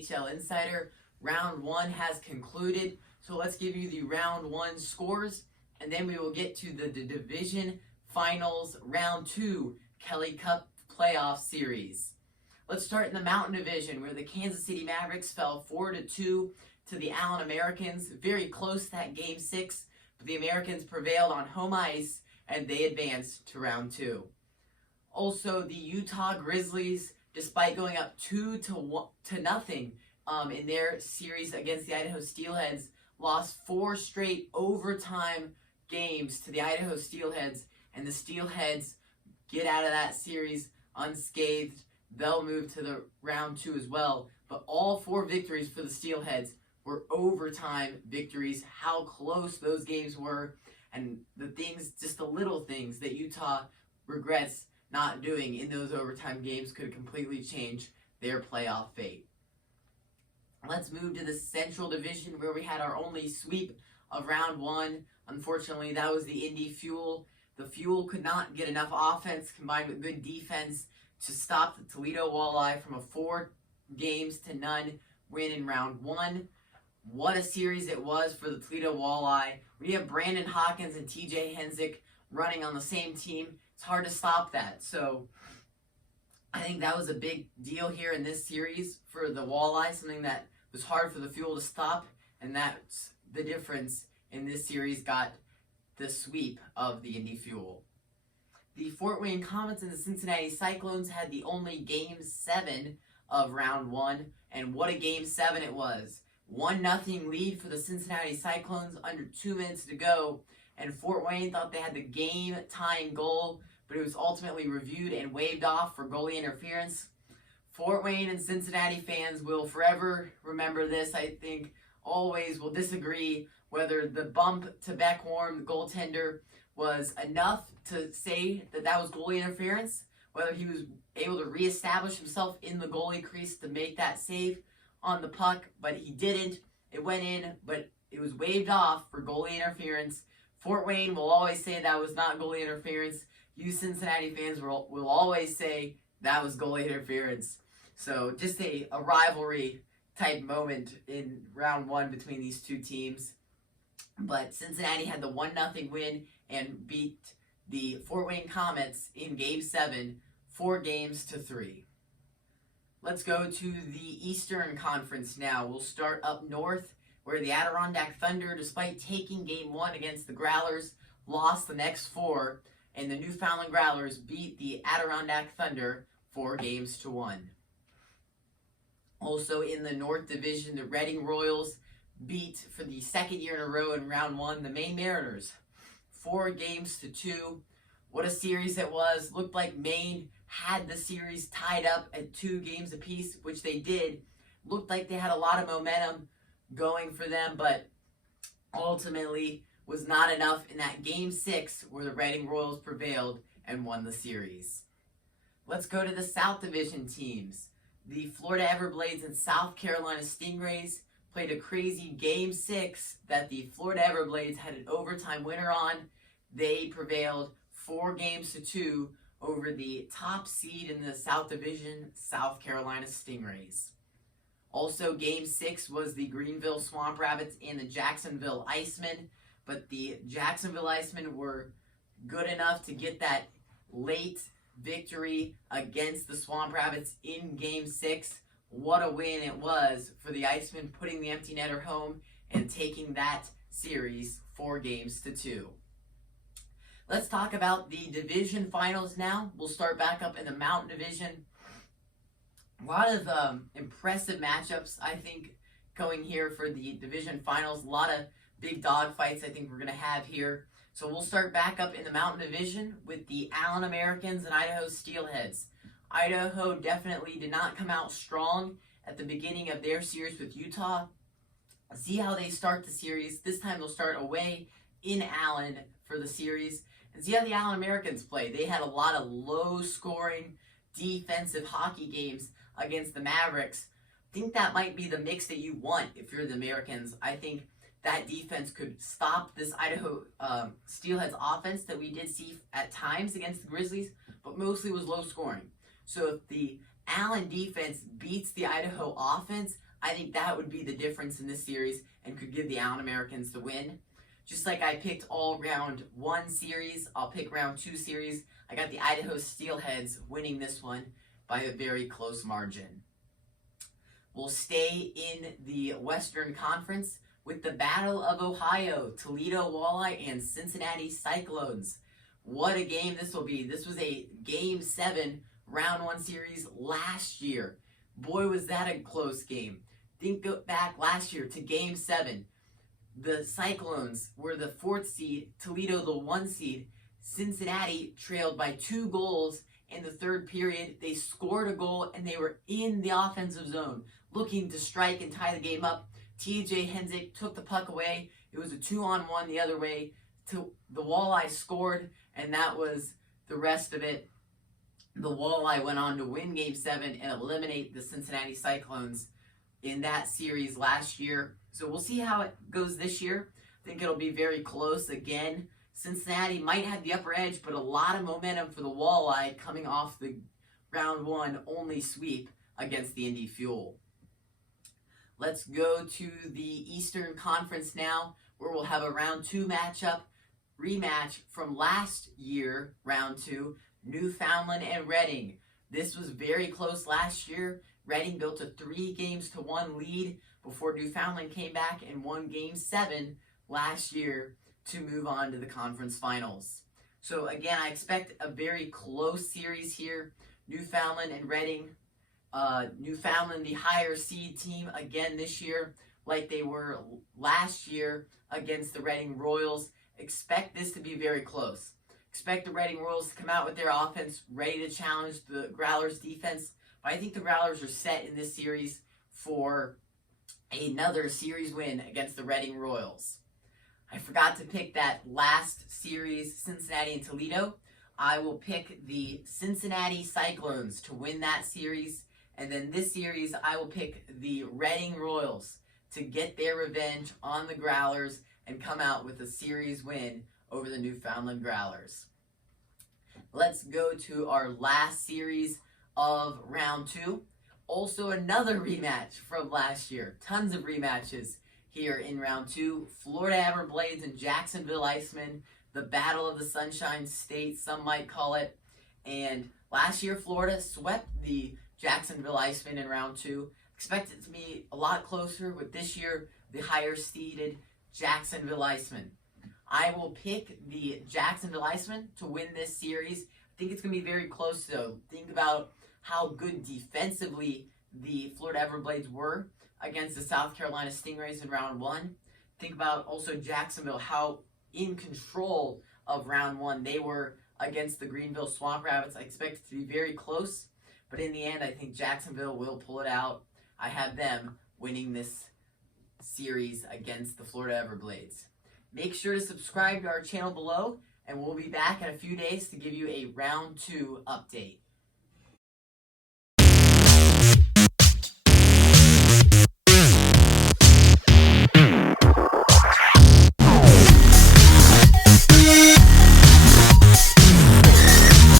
ECHL Insider. Round 1 has concluded, so let's give you the round 1 scores, and then we will get to the division finals round 2 Kelly Cup playoff series. Let's start in the Mountain Division, where the Kansas City Mavericks fell 4-2 to the Allen Americans. Very close that game 6, but the Americans prevailed on home ice and they advanced to round 2. Also, the Utah Grizzlies, despite going up 2-0 in their series against the Idaho Steelheads, lost 4 straight overtime games to the Idaho Steelheads, and the Steelheads get out of that series unscathed. They'll move to the round 2 as well, but all 4 victories for the Steelheads were overtime victories. How close those games were, and the things, just the little things that Utah regrets not doing in those overtime games could completely change their playoff fate. Let's move to the Central Division, where we had our only sweep of round 1. Unfortunately, that was the Indy Fuel. The Fuel could not get enough offense combined with good defense to stop the Toledo Walleye from a 4-0 win in round 1. What a series it was for the Toledo Walleye. We have Brandon Hawkins and TJ Hensick running on the same team. It's hard to stop that. So I think that was a big deal here in this series for the Walleye, something that was hard for the Fuel to stop, and that's the difference in this series, got the sweep of the Indy Fuel. The Fort Wayne Komets and the Cincinnati Cyclones had the only Game 7 of round 1, and what a Game 7 it was. 1-0 lead for the Cincinnati Cyclones under 2 minutes to go, and Fort Wayne thought they had the game-tying goal, but it was ultimately reviewed and waved off for goalie interference. Fort Wayne and Cincinnati fans will forever remember this. I think always will disagree whether the bump to Beckhorn, the goaltender, was enough to say that that was goalie interference, whether he was able to reestablish himself in the goalie crease to make that save on the puck, but he didn't. It went in, but it was waved off for goalie interference. Fort Wayne will always say that was not goalie interference. You Cincinnati fans will always say that was goalie interference. So just a rivalry type moment in round 1 between these two teams. But Cincinnati had the 1-0 win and beat the Fort Wayne Komets in Game 7, 4-3. Let's go to the Eastern Conference now. We'll start up north, where the Adirondack Thunder, despite taking Game 1 against the Growlers, lost the next 4, and the Newfoundland Growlers beat the Adirondack Thunder 4-1. Also in the North Division, the Reading Royals beat, for the second year in a row in round 1, the Maine Mariners 4-2. What a series it was. Looked like Maine had the series tied up at 2 games apiece, which they did. Looked like they had a lot of momentum going for them, but ultimately was not enough in that Game 6 where the Reading Royals prevailed and won the series. Let's go to the South Division teams. The Florida Everblades and South Carolina Stingrays played a crazy Game 6 that the Florida Everblades had an overtime winner on. They prevailed 4-2 over the top seed in the South Division, South Carolina Stingrays. Also, Game 6 was the Greenville Swamp Rabbits and the Jacksonville Icemen, but the Jacksonville Icemen were good enough to get that late victory against the Swamp Rabbits in Game 6. What a win it was for the Icemen, putting the empty netter home and taking that series 4-2. Let's talk about the division finals now. We'll start back up in the Mountain Division. A lot of impressive matchups, I think, going here for the division finals. A lot of big dog fights I think we're going to have here. So we'll start back up in the Mountain Division with the Allen Americans and Idaho Steelheads. Idaho definitely did not come out strong at the beginning of their series with Utah. See how they start the series. This time they'll start away in Allen for the series. And see how the Allen Americans play. They had a lot of low-scoring defensive hockey games against the Mavericks. I think that might be the mix that you want if you're the Americans. I think that defense could stop this Idaho Steelheads offense that we did see at times against the Grizzlies, but mostly was low-scoring. So if the Allen defense beats the Idaho offense, I think that would be the difference in this series and could give the Allen Americans the win. Just like I picked all round 1 series, I'll pick round 2 series. I got the Idaho Steelheads winning this one by a very close margin. We'll stay in the Western Conference with the Battle of Ohio, Toledo Walleye and Cincinnati Cyclones. What a game this will be. This was a Game 7 round 1 series last year. Boy, was that a close game. Think back last year to Game 7. The Cyclones were the 4th seed, Toledo the 1 seed. Cincinnati trailed by 2 goals in the 3rd period. They scored a goal and they were in the offensive zone looking to strike and tie the game up. TJ Henzik took the puck away. It was a 2-on-1 the other way. The Walleye scored, and that was the rest of it. The Walleye went on to win Game 7 and eliminate the Cincinnati Cyclones in that series last year. So we'll see how it goes this year. I think it'll be very close again. Cincinnati might have the upper edge, but a lot of momentum for the Walleye coming off the round 1 only sweep against the Indy Fuel. Let's go to the Eastern Conference now, where we'll have a round 2 rematch from last year, round 2, Newfoundland and Reading. This was very close last year. Reading built a 3-1 lead before Newfoundland came back and won Game 7 last year to move on to the conference finals. So again, I expect a very close series here. Newfoundland and Reading. Newfoundland, the higher seed team again this year, like they were last year against the Reading Royals. Expect this to be very close. Expect the Reading Royals to come out with their offense ready to challenge the Growlers defense. But I think the Growlers are set in this series for another series win against the Reading Royals. I forgot to pick that last series, Cincinnati and Toledo. I will pick the Cincinnati Cyclones to win that series. And then this series, I will pick the Reading Royals to get their revenge on the Growlers and come out with a series win over the Newfoundland Growlers. Let's go to our last series of round 2. Also another rematch from last year. Tons of rematches here in round 2. Florida Everblades and Jacksonville Icemen. The Battle of the Sunshine State, some might call it. And last year, Florida swept the Jacksonville Icemen in round 2. Expect it to be a lot closer with this year, the higher seeded Jacksonville Icemen. I will pick the Jacksonville Icemen to win this series. I think it's going to be very close though. Think about how good defensively the Florida Everblades were against the South Carolina Stingrays in round 1. Think about also Jacksonville, how in control of round 1 they were against the Greenville Swamp Rabbits. I expect it to be very close, but in the end I think Jacksonville will pull it out. I have them winning this series against the Florida Everblades. Make sure to subscribe to our channel below, and we'll be back in a few days to give you a round 2 update.